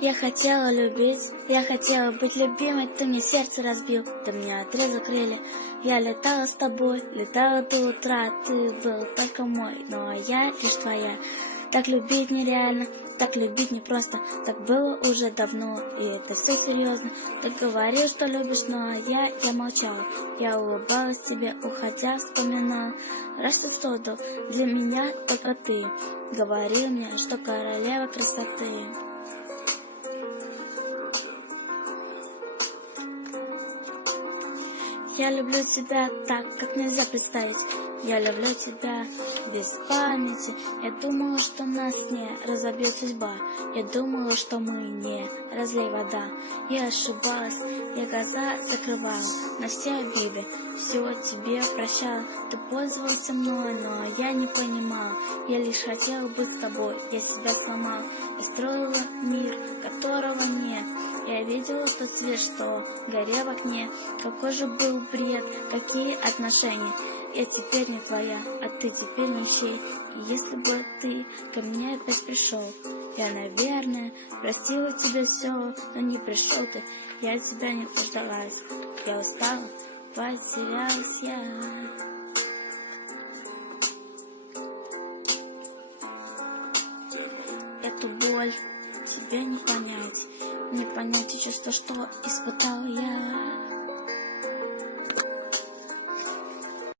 Я хотела любить, я хотела быть любимой, ты мне сердце разбил, ты мне отрезал крылья. Я летала с тобой, летала до утра, ты был только мой, ну а я лишь твоя. Так любить нереально, так любить непросто, так было уже давно, и это все серьезно. Ты говорил, что любишь, ну а я молчала, я улыбалась тебе, уходя, вспоминала. Раз ты создал для меня только ты, говорил мне, что королева красоты. Я люблю тебя так, как нельзя представить. Я люблю тебя без памяти. Я думала, что нас не разобьет судьба. Я думала, что мы не разлей вода. Я ошибалась, я глаза закрывала на все обиды, все тебе прощала. Ты пользовался мной, но я не понимала. Я лишь хотела быть с тобой, я себя сломала. Я строила мир, которого нет. Я видела тот свет, что горел в окне. Какой же был бред, какие отношения. Я теперь не твоя, а ты теперь ничей. И если бы ты ко мне опять пришел, я, наверное, простила тебе все, но не пришел ты. Я от тебя не дождалась. Я устала, потерялась я. Эту боль тебе не понять и чувство, что испытала я.